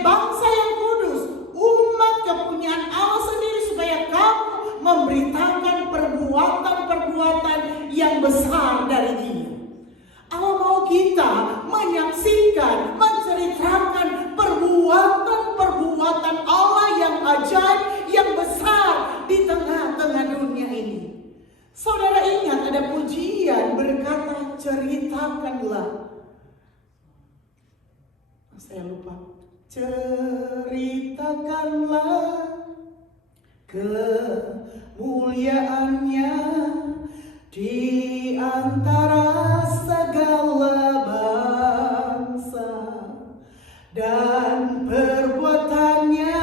sebagai bangsa yang kudus, umat kepunyaan Allah sendiri, supaya kamu memberitakan perbuatan-perbuatan yang besar dari Dia. Allah mau kita menyaksikan, menceritakan perbuatan-perbuatan Allah yang ajaib, yang besar di tengah-tengah dunia ini. Saudara ingat ada pujian berkata, ceritakanlah. Saya lupa. Ceritakanlah kemuliaannya di antara segala bangsa, dan perbuatannya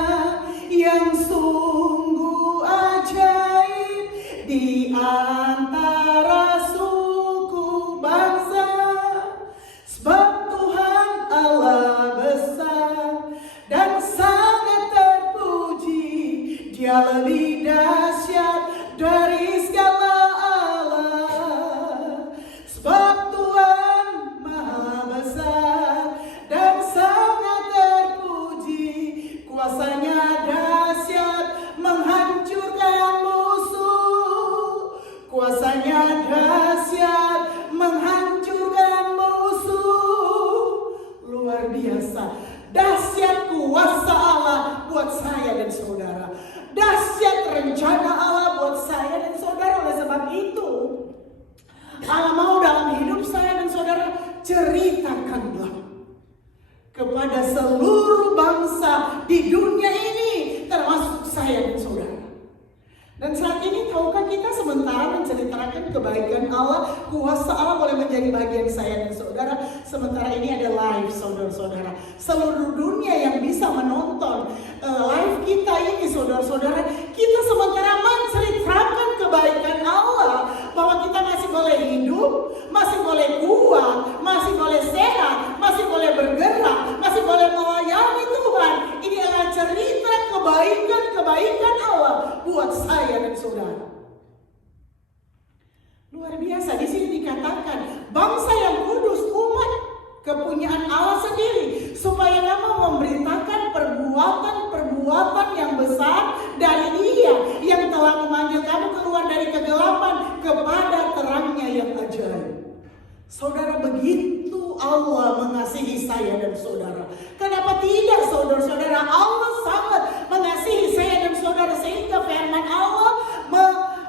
yang sungguh ajaib di antara suku bangsa. Sebab Tuhan Allah besar dan sangat terpuji, Dia lebih dahsyat dari segala Allah. Sebab Tuhan Maha besar dan sangat terpuji, kuasanya dahsyat menghancurkan musuh. Kuasanya dahsyat menghancurkan musuh. Luar biasa. Dahsyat kuasa Allah buat saya dan saudara. Dahsyat rencana Allah buat saya dan saudara. Oleh sebab itu, Allah mau dalam hidup saya dan saudara, ceritakanlah kepada seluruh bangsa di dunia ini, termasuk saya dan saudara. Dan saat ini tahukah kita sementara menceritakan kebaikan Allah, kuasa Allah boleh menjadi bagian saya dan saudara. Sementara ini ada live saudara-saudara. Seluruh dunia yang bisa menonton live kita ini saudara-saudara. Kita sementara menceritakan kebaikan Allah. Bahwa kita masih boleh hidup, masih boleh kuat, masih boleh sehat, masih boleh bergerak, masih boleh melayani Tuhan. Ini adalah cerita kebaikan Allah buat saya dan saudara. Luar biasa. Di sini dikatakan bangsa yang kudus, umat kepunyaan Allah sendiri, supaya kamu memberitakan perbuatan yang besar dari Dia yang telah memanggil kamu keluar dari kegelapan kepada terangnya yang ajaib. Saudara, begitu Allah mengasihi saya dan saudara. Kenapa tidak saudara-saudara? Allah sangat mengasihi saya dan saudara, sehingga firman Allah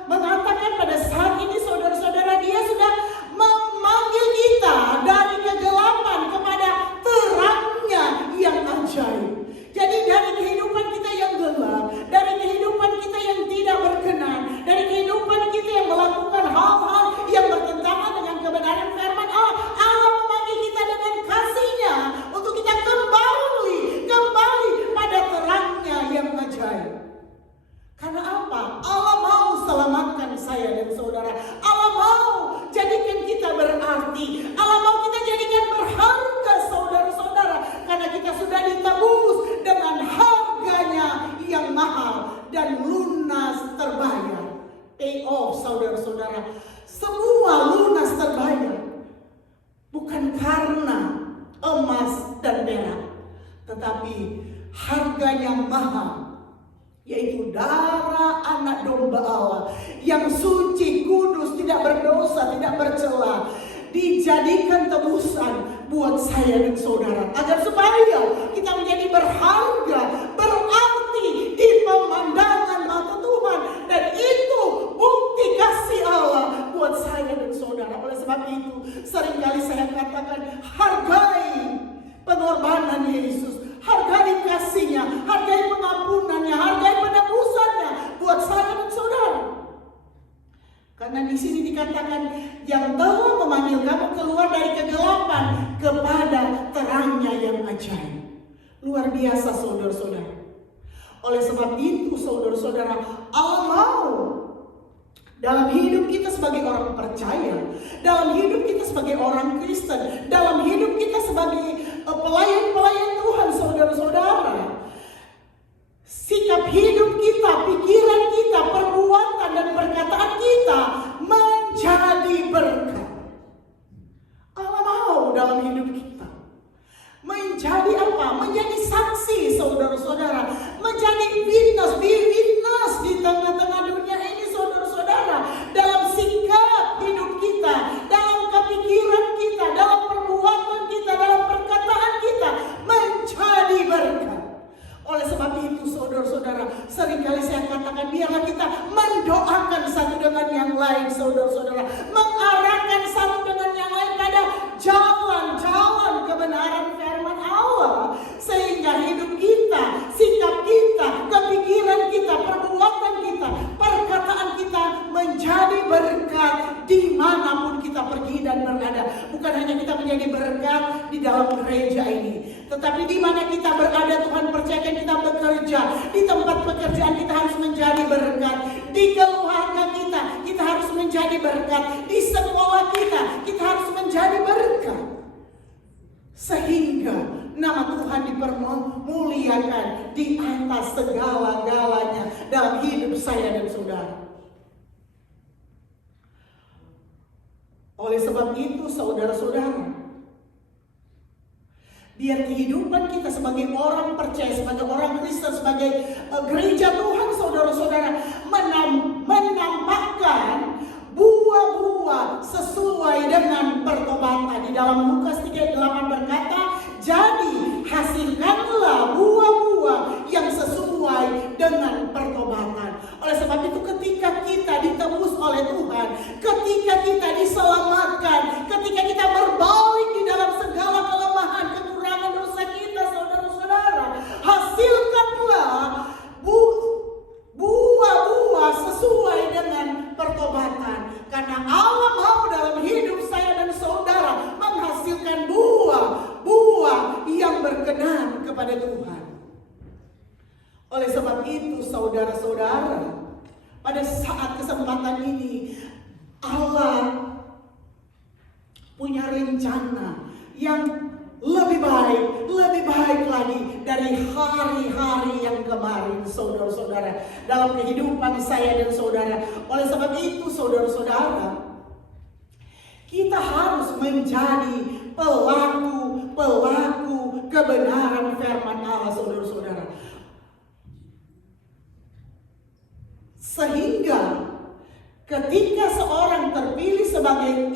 mengatakan pada saat ini saudara-saudara, Dia sudah memanggil kita dari kegelapan kepada terangnya yang ajaib. Jadi dari kehidupan kita yang gelap, dari kehidupan kita yang tidak berkenan, dari kehidupan kita yang melakukan hal-hal yang bertentangan dengan kebenaran firman Allah, Allah memanggil kita dengan kasih-Nya untuk kita kembali pada terangnya yang ajaib. Karena apa? Allah mau selamatkan saya dan saudara. Allah mau jadikan kita berarti. Allah mau kita jadikan berharga saudara-saudara. Karena kita sudah ditebus dengan harganya yang mahal dan lunas terbayar. Pay off saudara-saudara. Semua lunas terbayar. Bukan karena emas dan perak, tetapi harganya mahal, yaitu darah anak domba Allah yang suci, kudus, tidak berdosa, tidak bercela, dijadikan tebusan buat saya dan saudara, agar supaya kita menjadi berharga, berarti di pemandangan mata Tuhan. Dan itu bukti kasih Allah buat saya dan saudara. Oleh sebab itu seringkali saya katakan, hargai pengorbanan Yesus, hargai kasih-Nya, hargai pengampunannya, hargai penebusannya buat saya dan saudara. Karena di sini dikatakan yang telah memanggil kamu keluar dari kegelapan kepada terangnya yang ajaib. Luar biasa saudara-saudara. Oleh sebab itu saudara-saudara, Allah mau dalam hidup kita sebagai orang percaya, dalam hidup kita sebagai orang Kristen, dalam hidup kita sebagai pelayan-pelayan Tuhan saudara-saudara, sikap hidup kita, pikiran kita, perbuatan dan perkataan kita menjadi berkat. Allah mau dalam hidup kita menjadi apa? Menjadi saksi, saudara-saudara. Menjadi witness, be witness di tengah-tengah dunia ini, saudara-saudara. Dalam sikap hidup kita, dalam kepikiran kita, dalam perbuatan kita, dalam perkataan kita, menjadi berkat. Oleh sebab itu, saudara-saudara, seringkali saya katakan, biarlah kita mendoakan satu dengan yang lain, saudara-saudara. Mengarahkan satu dengan yang lain pada jalan-jalan kebenaran firman Allah. Sehingga hidup kita, sikap kita, kepikiran kita, perbuatan kita, perkataan kita menjadi berkat dimanapun kita pergi dan berada. Bukan hanya kita menjadi berkat di dalam gereja ini, tetapi di mana kita berada, Tuhan percayakan kita bekerja. Di tempat pekerjaan kita harus menjadi berkat. Di keluarga kita, kita harus menjadi berkat. Di sekolah kita harus menjadi berkat. Sehingga nama Tuhan dipermuliakan di atas segala-galanya dalam hidup saya dan saudara. Oleh sebab itu, saudara-saudara, biar kehidupan kita sebagai orang percaya, sebagai orang Kristen, sebagai gereja Tuhan, saudara-saudara, menampakkan buah-buah sesuai dengan pertobatan. Di dalam Lukas 3:8 berkata, jadi hasilkanlah buah-buah yang sesuai dengan pertobatan. Oleh sebab itu, ketika kita ditebus oleh Tuhan, ketika kita diselamatkan, ketika kita berbalik di dalam segala kelemahan, kekurangan dosa kita, saudara-saudara, hasilkanlah buah-buah sesuai dengan pertobatan. Karena Allah mau dalam hidup saya dan saudara menghasilkan buah yang berkenan kepada Tuhan. Oleh sebab itu, saudara-saudara, pada saat kesempatan ini Allah punya rencana yang lebih baik lagi dari hari-hari yang kemarin, saudara-saudara, dalam kehidupan saya dan saudara. Oleh sebab itu, saudara-saudara, kita harus menjadi pelaku kebenaran firman Allah, saudara-saudara. Sehingga ketika seorang terpilih sebagai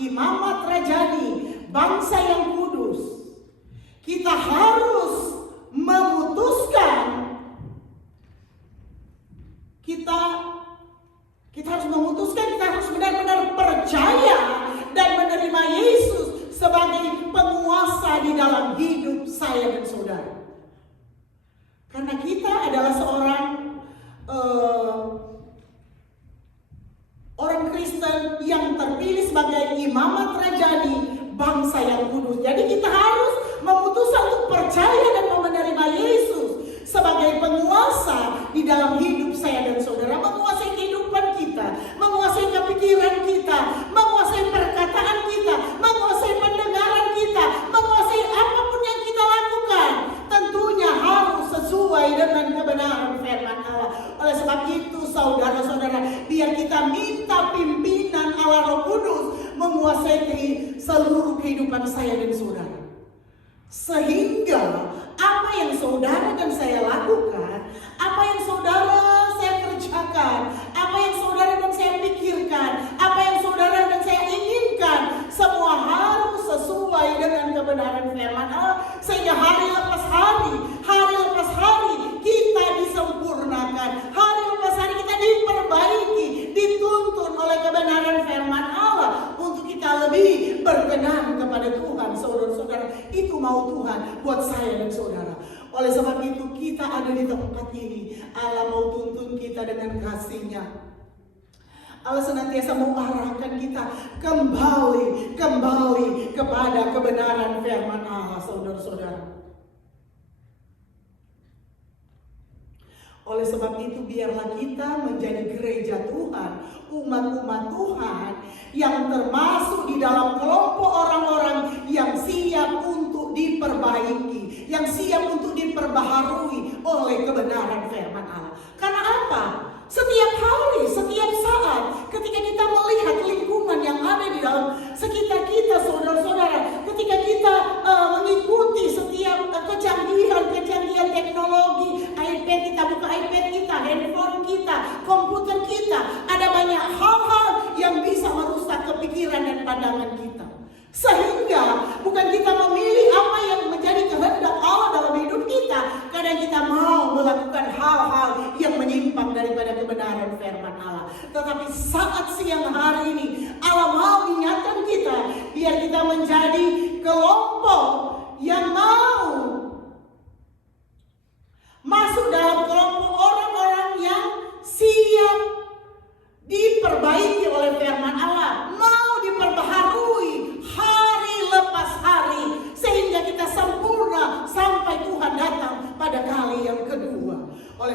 imamat rajani, bangsa yang kudus, kita harus memutuskan, kita harus benar-benar percaya dan menerima Yesus sebagai penguasa di dalam hidup saya dan saudara. Karena kita adalah seorang orang Kristen yang terpilih sebagai imamat rajani, bangsa yang kudus. Jadi kita harus memutuskan untuk percaya dan menerima Yesus sebagai penguasa di dalam hidup saya dan saudara. Menguasai kehidupan kita, menguasai kepikiran kita, menguasai perkataan kita, menguasai pendengaran kita, menguasai apapun yang kita lakukan. Tentunya harus sesuai dengan kebenaran firman Allah. Oleh sebab itu, saudara-saudara, biar kita minta pimpinan Allah Roh Kudus menguasai seluruh kehidupan saya dan saudara. Sehingga apa yang saudara dan saya lakukan, apa yang saudara saya kerjakan, apa yang saudara dan saya pikirkan, apa yang saudara dan saya inginkan, semua harus sesuai dengan kebenaran firman Allah. Sehingga hari lepas hari kita disempurnakan, hari lepas hari kita diperbaiki, dituntun oleh kebenaran firman Allah untuk kita lebih berkenan kepada Tuhan, saudara-saudara. Itu mau Tuhan buat saya dan saudara. Oleh sebab itu, kita ada di tempat ini. Allah mau tuntun kita dengan kasih-Nya. Allah senantiasa mau arahkan kita kembali kepada kebenaran firman Allah, saudara-saudara. Oleh sebab itu, biarlah kita menjadi gereja Tuhan, umat-umat Tuhan yang termasuk di dalam kelompok orang-orang yang siap untuk diperbaiki, yang siap untuk diperbaharui oleh kebenaran firman Allah. Karena apa? Setiap hari, setiap saat, ketika kita melihat lingkungan yang ada di dalam sekitar kita, saudara-saudara, ketika kita mengikuti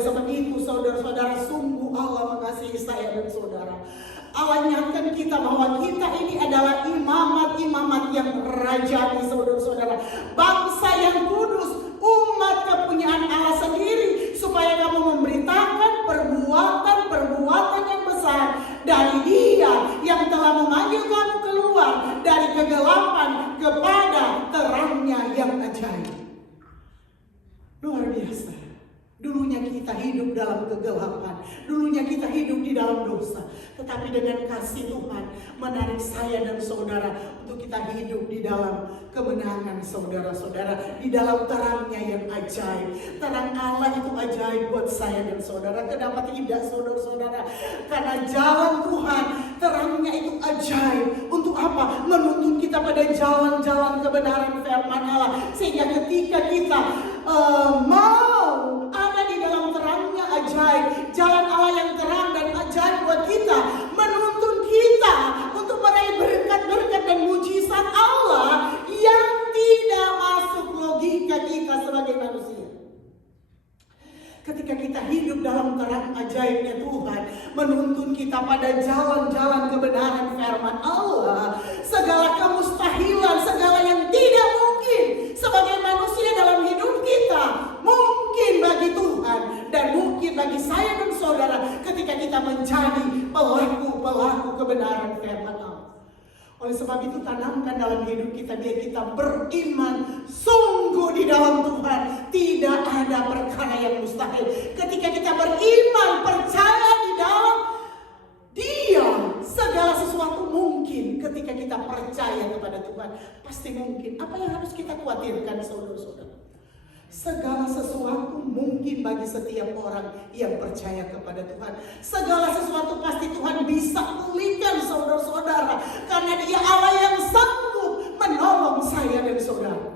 sebab itu saudara-saudara, sungguh Allah mengasihi saya dan saudara. Allah ingatkan kita bahwa kita ini adalah imamat-imamat yang rajani, saudara-saudara. Bangsa yang kudus, umat kepunyaan Allah sendiri, supaya kamu memberitakan perbuatan-perbuatan yang besar dari Dia yang telah memanggil kamu keluar dari kegelapan kepada terangnya yang ajaib. Luar biasa. Dulunya kita hidup dalam kegelapan, dulunya kita hidup di dalam dosa. Tetapi dengan kasih Tuhan menarik saya dan saudara untuk kita hidup di dalam kemenangan, saudara-saudara, di dalam terangnya yang ajaib. Terang Allah itu ajaib buat saya dan saudara. Kenapa tidak, saudara-saudara? Karena jalan Tuhan, terangnya itu ajaib. Untuk apa? Menuntun kita pada jalan-jalan kebenaran firman Allah. Sehingga ketika kita mau ada di dalam terangnya ajaib, jalan Allah yang terang dan ajaib buat kita, menuntun kita untuk meraih berkat-berkat dan mujizat Allah yang tidak masuk logika kita sebagai manusia. Ketika kita hidup dalam terang ajaibnya Tuhan, menuntun kita pada jalan-jalan kebenaran firman Allah, segala kemustahilan, segala yang tidak mungkin sebagai manusia dalam hidup kita, mungkin bagi Tuhan dan mungkin bagi saya dan saudara ketika kita menjadi pelaku-pelaku kebenaran firman Allah. Oleh sebab itu tanamkan dalam hidup kita, biar kita beriman sungguh di dalam Tuhan. Tidak ada perkara yang mustahil. Ketika kita beriman, percaya di dalam Dia, segala sesuatu mungkin. Ketika kita percaya kepada Tuhan, pasti mungkin. Apa yang harus kita khawatirkan, saudara-saudara? Segala sesuatu mungkin bagi setiap orang yang percaya kepada Tuhan. Segala sesuatu pasti Tuhan bisa pulihkan, saudara-saudara. Karena Dia Allah yang sanggup menolong saya dan saudara.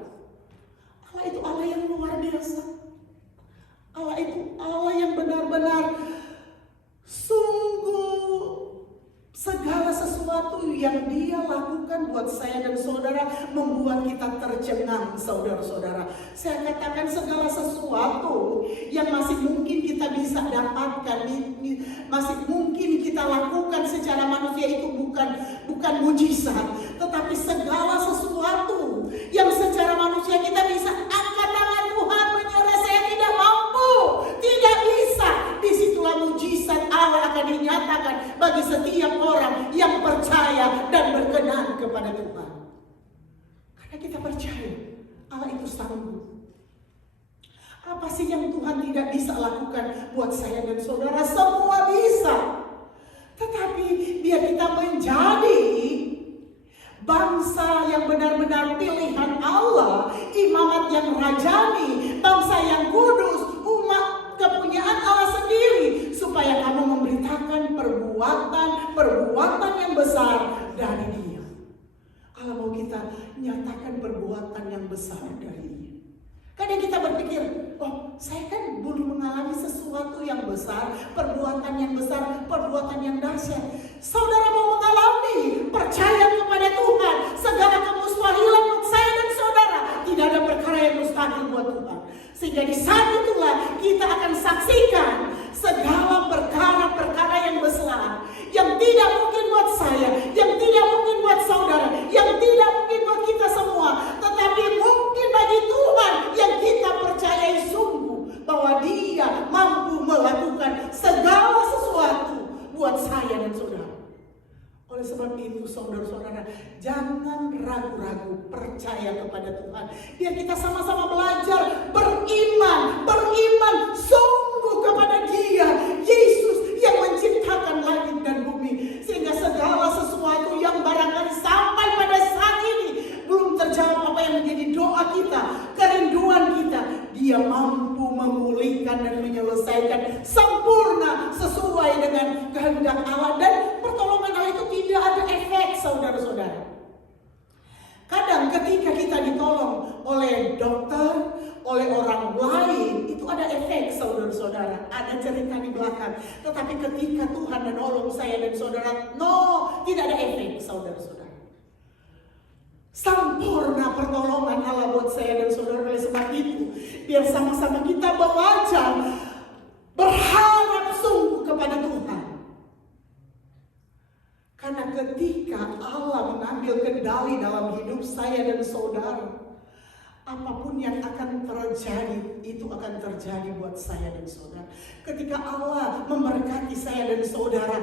Allah itu Allah yang luar biasa. Allah itu Allah yang benar-benar sungguh segala sesuatu yang Dia lakukan buat saya dan saudara membuat kita tercengang, saudara-saudara. Saya katakan segala sesuatu yang masih mungkin kita bisa dapatkan, masih mungkin kita lakukan secara manusia itu bukan mujizat, tetapi segala sesuatu yang secara manusia kita bisa angkat tangan, Tuhan menyerah, saya tidak mampu, tidak bisa. Disitulah mujizat Allah akan dinyatakan bagi setiap orang yang percaya dan berkenan kepada Tuhan. Karena kita percaya Allah itu sanggup. Apa sih yang Tuhan tidak bisa lakukan buat saya dan saudara? Semua bisa. Tetapi biar kita menjadi bangsa yang benar-benar pilihan Allah, imamat yang rajani, bangsa yang kudus, umat kepunyaan Allah sendiri, supaya kamu memberitakan perbuatan yang besar dari Dia. Allah mau kita nyatakan perbuatan yang besar dari Dia. Kadang kita berpikir, oh saya kan belum mengalami sesuatu yang besar, perbuatan yang besar, perbuatan yang dahsyat. Saudara mau mengalami, percaya kepada Tuhan, segala kemustahilan buat saya dan saudara, tidak ada perkara yang mustahil buat Tuhan. Sehingga di saat itulah kita akan saksikan segala perkara-perkara yang besar, yang tidak mungkin buat saya, yang tidak mungkin buat saudara, yang tidak mungkin buat kita semua, tetapi mungkin bagi Tuhan yang kita percayai sungguh bahwa Dia mampu melakukan segala sesuatu buat saya dan saudara. Oleh sebab itu, saudara-saudara, jangan ragu-ragu, percaya kepada Tuhan. Biar kita sama-sama belajar beriman sungguh kepada Dia, Yesus yang menciptakan langit dan bumi. Sehingga segala sesuatu yang barangkali sampai pada saat ini belum terjawab, apa yang menjadi doa kita, kerinduan kita, Dia mampu memulihkan dan menyelesaikan sempurna sesuai dengan kehendak Allah. Dan pertolongan Allah itu tidak ada efek, saudara-saudara. Kadang ketika kita ditolong oleh dokter, oleh orang lain, itu ada efek, saudara-saudara. Ada cerita di belakang. Tetapi ketika Tuhan menolong saya dan saudara, tidak ada efek, saudara-saudara. Sempurna pertolongan Allah buat saya dan saudara. Oleh sebab itu, biar sama-sama kita belajar apapun yang akan terjadi, itu akan terjadi buat saya dan saudara. Ketika Allah memberkati saya dan saudara,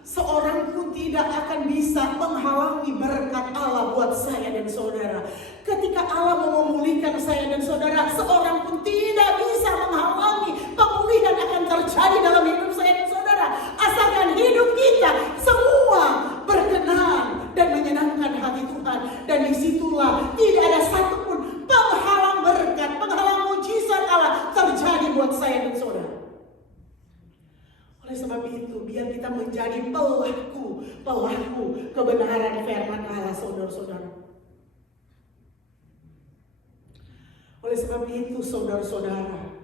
seorang pun tidak akan bisa menghalangi berkat Allah buat saya dan saudara. Ketika Allah mau memulihkan saya dan saudara, seorang pun tidak bisa menghalangi pemulihan akan terjadi dalam hidup saya dan saudara. Asalkan hidup kita semua berkenan dan menyenangkan hati Tuhan. Dan disitulah tidak ada satupun penghalang berkat, penghalang mujizat Allah terjadi buat saya dan saudara. Oleh sebab itu, biar kita menjadi pelaku kebenaran firman Allah, saudara-saudara. Oleh sebab itu, saudara-saudara,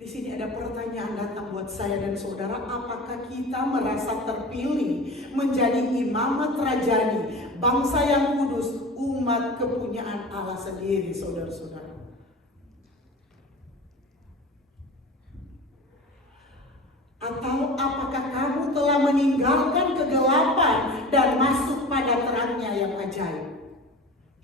di sini ada pertanyaan datang buat saya dan saudara, apakah kita merasa terpilih menjadi imamat rajani, bangsa yang kudus, umat kepunyaan Allah sendiri, saudara-saudara? Atau apakah kamu telah meninggalkan kegelapan dan masuk pada terangnya yang ajaib?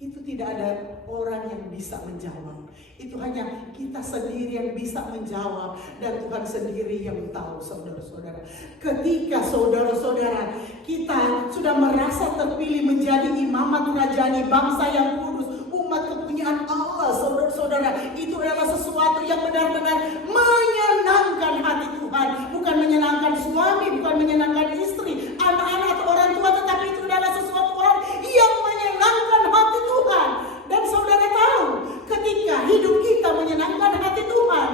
Itu tidak ada orang yang bisa menjawab. Itu hanya kita sendiri yang bisa menjawab. Dan Tuhan sendiri yang tahu, saudara-saudara. Ketika saudara-saudara kita sudah merasa terpilih menjadi imamat rajani, bangsa yang kudus, umat kepunyaan Allah, saudara-saudara, itu adalah sesuatu yang benar-benar menyenangkan hati Tuhan. Bukan menyenangkan suami, bukan menyenangkan istri, anak-anak atau orang tua, tetapi itu adalah sesuatu hal yang menyenangkan hati Tuhan. Dan saudara tahu, ketika hidup kita menyenangkan hati Tuhan,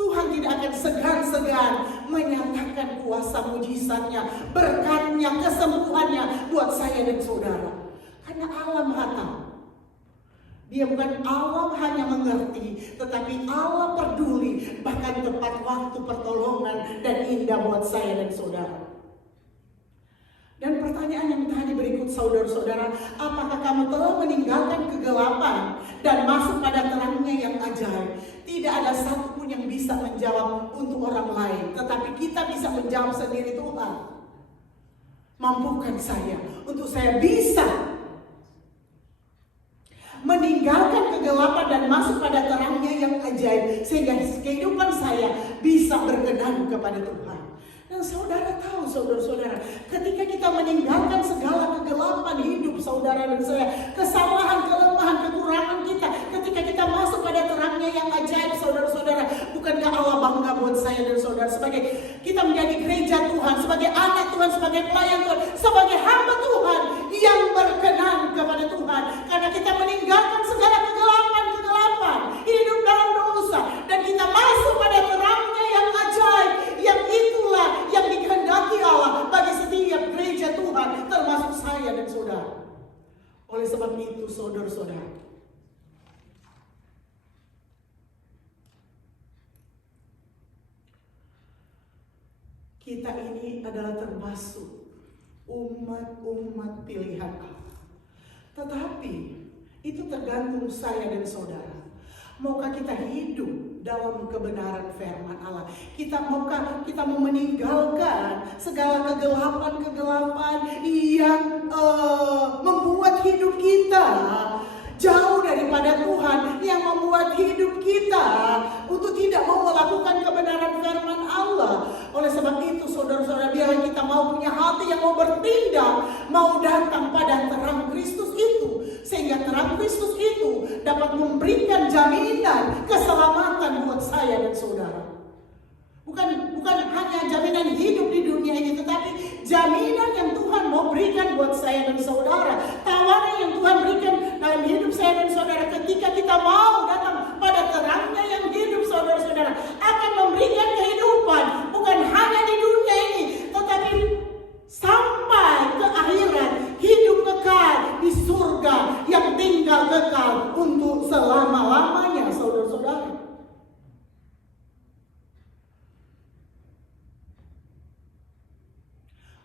Tuhan tidak akan segan-segan menyatakan kuasa mujizatnya, berkatnya, kesembuhannya buat saya dan saudara. Karena Allah Maha tahu. Dia bukan Allah hanya mengerti, tetapi Allah peduli, bahkan tepat waktu pertolongan dan indah buat saya dan saudara. Dan pertanyaan yang tadi berikut, saudara-saudara, apakah kamu telah meninggalkan kegelapan dan masuk pada terangnya yang ajaib? Tidak ada satupun yang bisa menjawab untuk orang lain, tetapi kita bisa menjawab sendiri. Tuhan, mampukan saya untuk saya bisa meninggalkan kegelapan dan masuk pada terangnya yang ajaib, sehingga kehidupan saya bisa berkenan kepada Tuhan. Dan saudara tahu, saudara-saudara, ketika kita meninggalkan segala kegelapan hidup saudara dan saya, kesalahan, kelemahan, kekurangan kita, ketika kita masuk pada terangnya yang ajaib, saudara-saudara, bukankah Allah bangga buat saya dan saudara sebagai kita menjadi gereja Tuhan, sebagai anak Tuhan, sebagai pelayan Tuhan, sebagai hamba Tuhan yang berkenan kepada Tuhan, karena kita meninggalkan segala kegelapan hidup dalam dosa, dan kita masuk pada terangnya yang ajaib, yang itulah yang dikehendaki Allah bagi setiap gereja Tuhan, termasuk saya dan saudara. Oleh sebab itu, saudara-saudara, kita ini adalah termasuk umat-umat pilihan Allah. Tetapi itu tergantung saya dan saudara. Maukah kita hidup dalam kebenaran firman Allah? Maukah kita mau meninggalkan segala kegelapan yang membuat hidup kita jauh daripada Tuhan, yang membuat hidup kita untuk tidak mau melakukan kebenaran firman Allah. Oleh sebab itu, saudara-saudara, biarlah kita mau punya hati yang mau bertindak, mau datang pada terang Kristus itu, sehingga terang Kristus itu dapat memberikan jaminan keselamatan buat saya dan saudara. Bukan hanya jaminan hidup di dunia ini, tetapi jaminan yang Tuhan mau berikan buat saya dan saudara. Tawaran yang Tuhan berikan dalam hidup saya dan saudara ketika kita mau datang pada terangnya yang hidup, saudara-saudara, akan memberikan kehidupan bukan hanya di dunia ini, tetapi sampai ke akhirat, hidup kekal di surga yang tinggal kekal untuk selama-lamanya, saudara-saudara.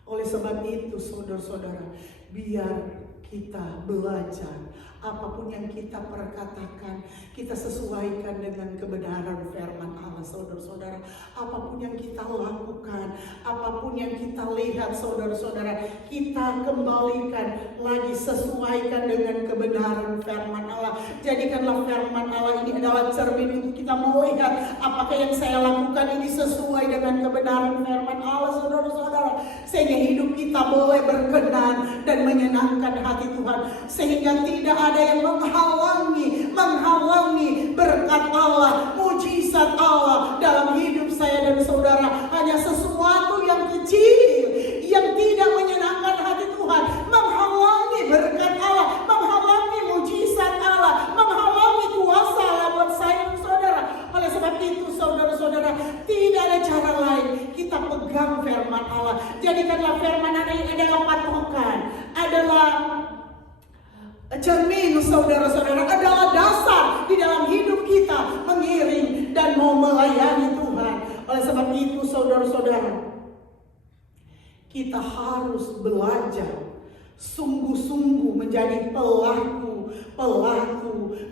Oleh sebab itu, saudara-saudara, biar kita belajar. Apapun yang kita perkatakan, kita sesuaikan dengan kebenaran firman Allah, saudara-saudara. Apapun yang kita lakukan, apapun yang kita lihat, saudara-saudara, kita kembalikan lagi, sesuaikan dengan kebenaran firman Allah. Jadikanlah firman Allah ini adalah cermin untuk kita melihat apakah yang saya lakukan ini sesuai dengan kebenaran firman Allah, saudara-saudara. Sehingga hidup kita boleh berkenan dan menyenangkan hati Tuhan. Sehingga tidak ada yang menghalangi berkat Allah, mujizat Allah dalam hidup saya dan saudara. Hanya sesuatu yang kecil yang tidak menyenangkan hati Tuhan menghalangi berkat Allah, menghalangi mujizat Allah, menghalangi kuasa Allah buat saya dan saudara. Oleh sebab itu, saudara-saudara, tidak ada cara lain, kita pegang firman Allah. Jadikanlah firman Allah ini adalah patokan, adalah cermin, saudara-saudara, adalah dasar di dalam hidup kita mengiring dan mau melayani Tuhan. Oleh sebab itu, saudara-saudara, kita harus belajar sungguh-sungguh menjadi pelaku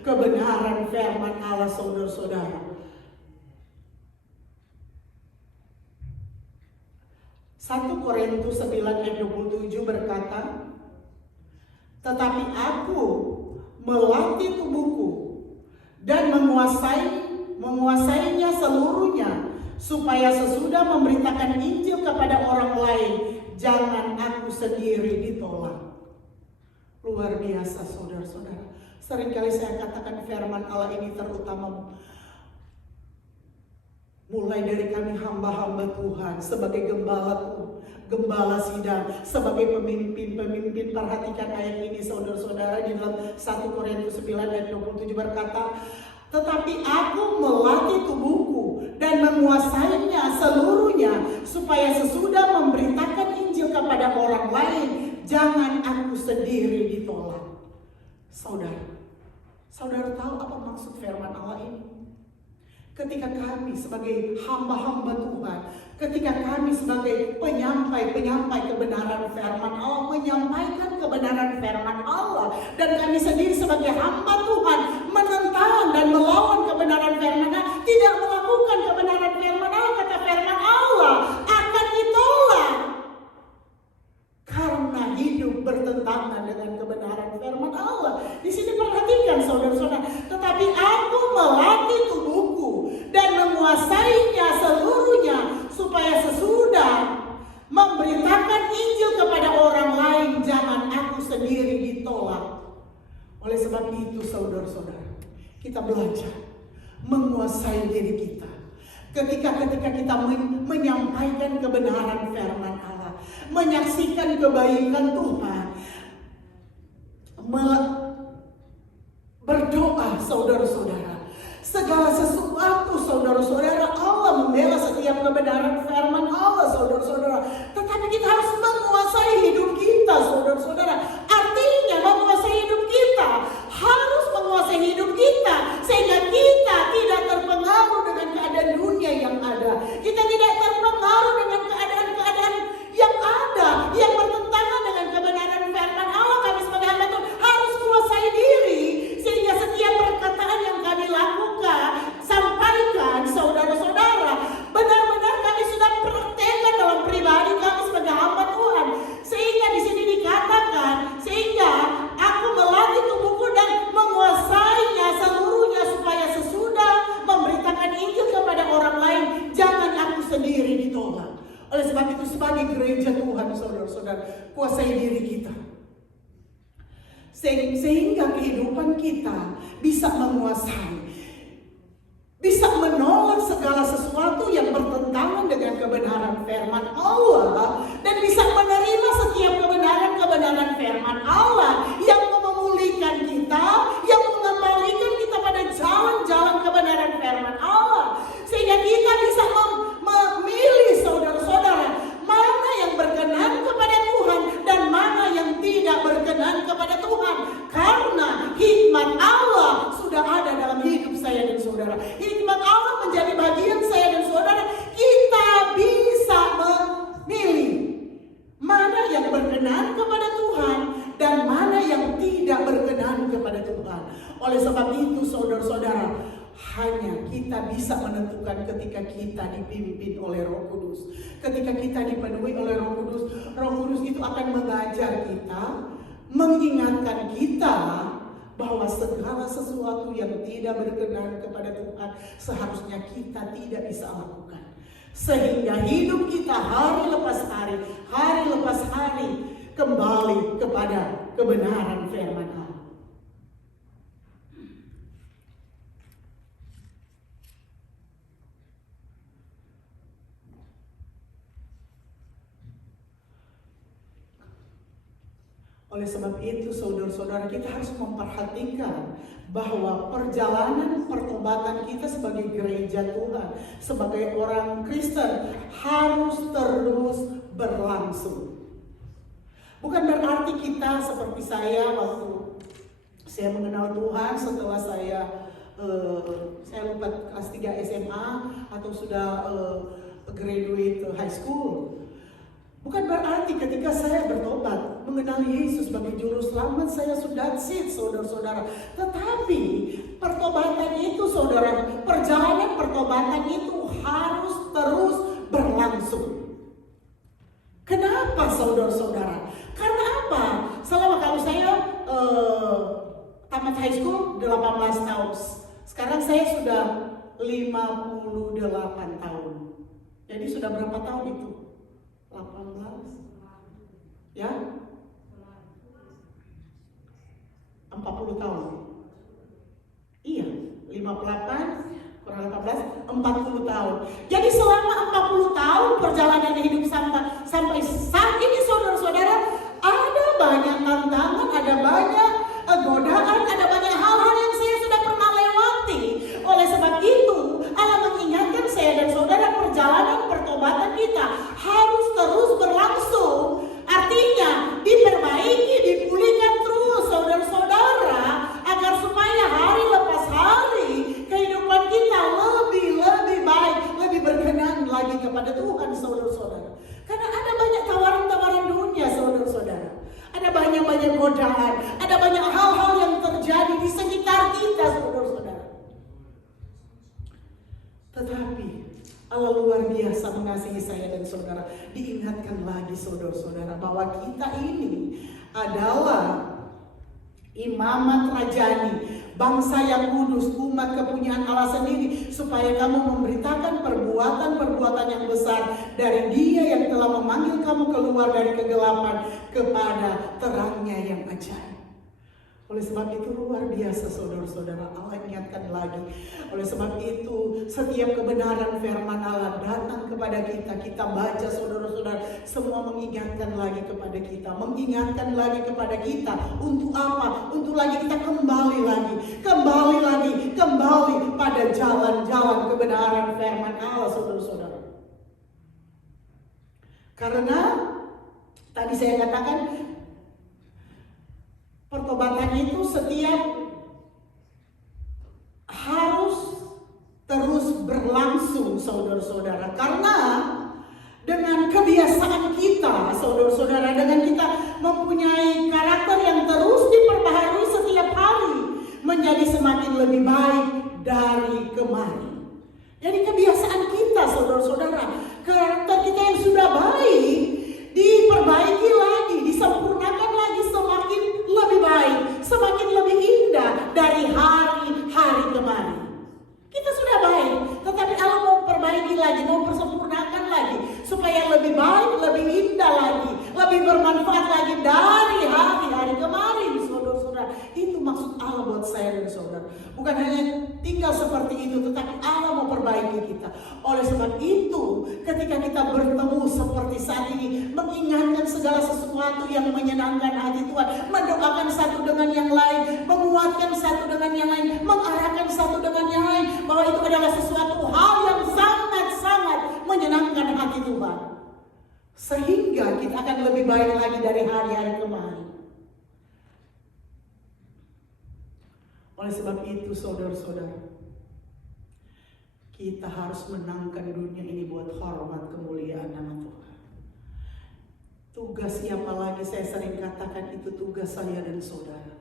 kebenaran firman Allah, saudara-saudara. 1 Korintus 9 ayat 27 berkata, tetapi aku melatih tubuhku dan menguasainya seluruhnya, supaya sesudah memberitakan Injil kepada orang lain, jangan aku sendiri ditolak. Luar biasa, saudara-saudara. Seringkali saya katakan firman Allah ini terutama mulai dari kami hamba-hamba Tuhan sebagai gembala sidang, sebagai pemimpin. Perhatikan ayat ini, saudara-saudara, di dalam 1 Korintus 9 ayat 27 berkata, tetapi aku melatih tubuhku dan menguasainya seluruhnya, supaya sesudah memberitakan Injil kepada orang lain, jangan aku sendiri ditolak. Saudara tahu apa maksud firman Allah ini? Ketika kami sebagai hamba-hamba Tuhan, ketika kami sebagai penyampai kebenaran firman Allah, menyampaikan kebenaran firman Allah, dan kami sendiri sebagai hamba Tuhan menentang dan melawan kebenaran firman Allah, tidak melakukan kebenaran firman Allah, kata firman Allah akan ditolak karena hidup bertentangan dengan kebenaran firman Allah. Di sini perhatikan, saudara-saudara, tetapi aku melatih tubuhku dan menguasainya seluruhnya, supaya sesudah memberitakan Injil kepada orang lain, jangan aku sendiri ditolak. Oleh sebab itu, saudara-saudara, kita belajar menguasai diri kita. Ketika kita menyampaikan kebenaran firman Allah, menyaksikan kebaikan Tuhan, berdoa, saudara-saudara, segala sesuatu, saudara-saudara, Allah membela setiap kebenaran firman Allah, saudara-saudara. Tetapi kita harus menguasai hidup kita, saudara-saudara. Artinya menguasai hidup kita, harus menguasai hidup kita, sehingga kita tidak terpengaruh dengan keadaan dunia yang ada. Kita tidak terpengaruh dengan keadaan-keadaan yang ada, yang bertentangan dengan kebenaran firman Allah. Kami sebagai hamba Tuhan harus menguasai diri, sehingga setiap perkataan yang kami lakukan, sampaikan, saudara-saudara, benar-benar kami sudah praktekkan dalam pribadi kami sebagai hamba Tuhan. Sehingga di sini dikatakan, sehingga aku melatih tubuhku dan menguasainya seluruhnya, supaya sesudah memberitakan Injil kepada orang lain, jangan aku sendiri ditolak. Oleh sebab itu, sebagai gereja Tuhan, saudara-saudara, kuasai diri kita, sehingga kehidupan kita bisa menguasai, bisa menolak segala sesuatu yang bertentangan dengan kebenaran firman Allah, dan bisa menerima setiap kebenaran firman Allah yang memulihkan kita, yang mengembalikan kita pada jalan-jalan kebenaran firman Allah, sehingga kita bisa memilih, saudara-saudara, mana yang berkenan kepada Tuhan dan mana yang tidak berkenan kepada Tuhan. Karena hikmat Allah sudah ada dalam hidup saya dan saudara. Hikmat Allah menjadi bagian saya dan saudara. Kita bisa memilih mana yang berkenan kepada Tuhan dan mana yang Oleh sebab itu saudara-saudara, hanya kita bisa menentukan ketika kita dipimpin oleh Roh Kudus. Ketika kita dipenuhi oleh Roh Kudus itu akan mengajar kita, mengingatkan kita bahwa segala sesuatu yang tidak berkenan kepada Tuhan seharusnya kita tidak bisa lakukan. Sehingga hidup kita hari lepas hari kembali kepada kebenaran firman Allah. Oleh sebab itu saudara-saudara, kita harus memperhatikan bahwa perjalanan pertobatan kita sebagai gereja Tuhan, sebagai orang Kristen harus terus berlangsung. Bukan berarti kita seperti saya waktu saya mengenal Tuhan setelah saya lupa kelas 3 SMA atau sudah graduate high school. Bukan berarti ketika saya bertobat, mengenal Yesus sebagai juru selamat, saya sudah sit, saudara-saudara. Tetapi pertobatan itu, saudara, perjalanan pertobatan itu harus terus berlangsung. Kenapa, saudara-saudara? Karena apa? Selama kalau saya tamat high school 18 tahun. Sekarang saya sudah 58 tahun. Jadi sudah berapa tahun itu? 18 ya 40 tahun. Iya, 58 kurang 18 40 tahun. Jadi selama 40 tahun perjalanan hidup sampai saat ini, saudara-saudara, ada banyak tantangan, ada banyak godaan, ada banyak hal-hal yang saya sudah pernah lewati. Oleh sebab itu, Allah mengingatkan saya dan saudara, perjalanan pertobatan kita harus terus berlangsung. Artinya diperbaiki, dipulihkan terus, saudara-saudara, agar supaya hari lepas hari kehidupan kita lebih baik, lebih berkenan lagi kepada Tuhan, saudara-saudara. Karena ada banyak tawaran-tawaran dunia, saudara-saudara. Ada banyak godaan, ada banyak hal-hal yang terjadi di sekitar kita, saudara-saudara. Tetapi Allah luar biasa mengasihi saya dan saudara. Diingatkan lagi, saudara-saudara, bahwa kita ini adalah imamat rajani, bangsa yang kudus, umat kepunyaan Allah sendiri, supaya kamu memberitakan perbuatan-perbuatan yang besar dari Dia yang telah memanggil kamu keluar dari kegelapan kepada terangnya yang ajaib. Oleh sebab itu luar biasa, saudara-saudara, Allah ingatkan lagi. Oleh sebab itu setiap kebenaran firman Allah datang kepada kita, kita baca, saudara-saudara, semua mengingatkan lagi kepada kita, mengingatkan lagi kepada kita. Untuk apa? Untuk lagi kita kembali pada jalan-jalan kebenaran firman Allah, saudara-saudara. Karena tadi saya katakan, pertobatan itu setiap harus terus berlangsung, saudara-saudara. Karena dengan kebiasaan kita, saudara-saudara, dengan kita mempunyai karakter yang terus diperbaharui setiap hari, menjadi semakin lebih baik dari kemarin. Jadi kebiasaan kita, saudara-saudara, karakter kita yang sudah baik diperbaiki lagi, disempurnakan lagi, semakin lebih baik, semakin lebih indah dari hari-hari kemarin. Kita sudah baik, tetapi Allah mau perbaiki lagi, mau persempurnakan lagi, supaya lebih baik, lebih indah lagi, lebih bermanfaat lagi dari hari-hari kemarin, saudara-saudara. Itu maksud Allah buat saya dan saudara. Bukan hanya tinggal seperti itu, tetapi Allah mau perbaiki kita. Oleh sebab itu, ketika kita bertemu seperti saat ini, mengingatkan segala sesuatu yang menyenangkan hati Tuhan, mendoakan satu dengan yang lain, menguatkan satu dengan yang lain, mengarahkan satu dengan yang lain, bahwa itu adalah sesuatu hal yang sangat-sangat menyenangkan hati Tuhan. Sehingga kita akan lebih baik lagi dari hari-hari kemarin. Oleh sebab itu, saudara-saudara, kita harus menangkan dunia ini buat hormat kemuliaan nama Tuhan. Tugas siapa lagi? Saya sering katakan itu tugas saya dan saudara,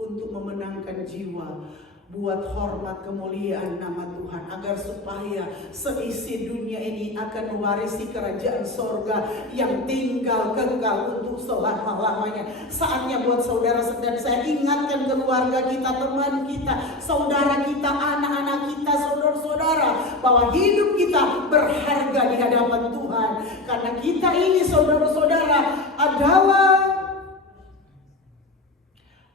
untuk memenangkan jiwa, buat hormat kemuliaan nama Tuhan, agar supaya seisi dunia ini akan mewarisi kerajaan sorga yang tinggal kekal untuk selama-lamanya. Saatnya buat saudara dan saya ingatkan keluarga kita, teman kita, saudara kita, anak-anak kita, saudara-saudara, bahwa hidup kita berharga di hadapan Tuhan. Karena kita ini saudara-saudara adalah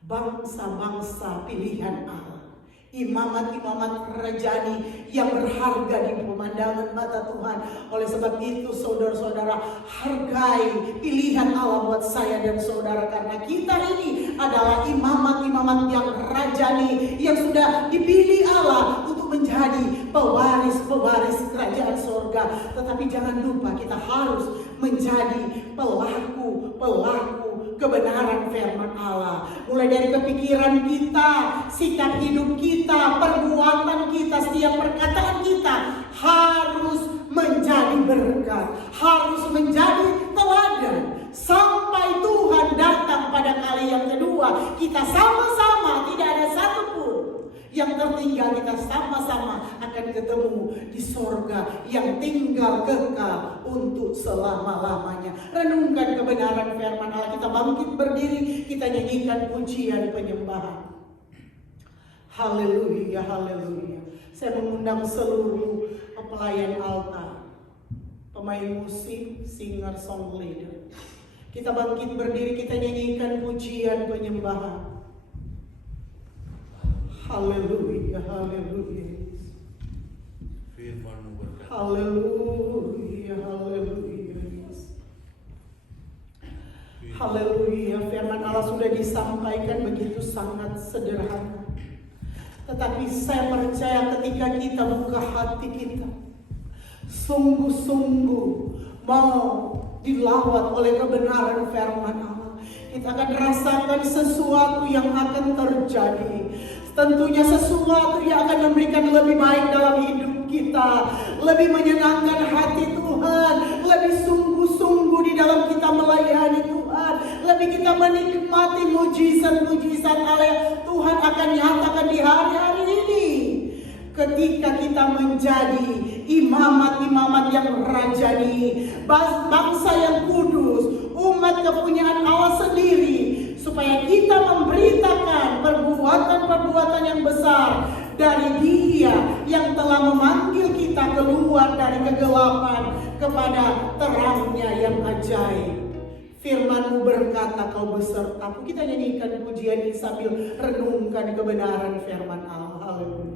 bangsa-bangsa pilihan Allah, imamat-imamat kerajaan yang berharga di pemandangan mata Tuhan. Oleh sebab itu saudara-saudara, hargai pilihan Allah buat saya dan saudara, karena kita ini adalah imamat-imamat yang rajani, yang sudah dipilih Allah untuk menjadi pewaris-pewaris kerajaan sorga. Tetapi jangan lupa kita harus menjadi pelaku-pelaku kebenaran firman Allah. Mulai dari kepikiran kita, sikap hidup kita, perbuatan kita, setiap perkataan kita harus menjadi berkat, harus menjadi teladan. Sampai Tuhan datang pada kali yang kedua, kita sama-sama, tidak ada satupun yang tertinggal, kita sama-sama akan ketemu di sorga yang tinggal kekal untuk selama-lamanya. Renungkan kebenaran firman Allah, kita bangkit berdiri, kita nyanyikan pujian penyembahan. Haleluya, haleluya. Saya mengundang seluruh pelayan altar, pemain musik, singer, song leader. Kita bangkit berdiri, kita nyanyikan pujian penyembahan. Haleluya, haleluya. Firman-Mu berkata, haleluya, haleluya. Haleluya, firman Allah sudah disampaikan begitu sangat sederhana. Tetapi saya percaya ketika kita buka hati kita, sungguh-sungguh mau dilawat oleh kebenaran firman Allah, kita akan rasakan sesuatu yang akan terjadi. Tentunya sesuatu yang akan memberikan lebih baik dalam hidup kita, lebih menyenangkan hati Tuhan, lebih sungguh-sungguh di dalam kita melayani Tuhan, lebih kita menikmati mujizat-mujizat Allah yang Tuhan akan nyatakan di hari-hari ini. Ketika kita menjadi imamat-imamat yang rajani, bangsa yang kudus, umat kepunyaan Allah sendiri, supaya kita memberitakan perbuatan-perbuatan yang besar dari Dia yang telah memanggil kita keluar dari kegelapan kepada terangnya yang ajaib. Firman-Mu berkata, Kau besertaku. Kita nyanyikan pujian ini sambil renungkan kebenaran firman Allah. Haleluya.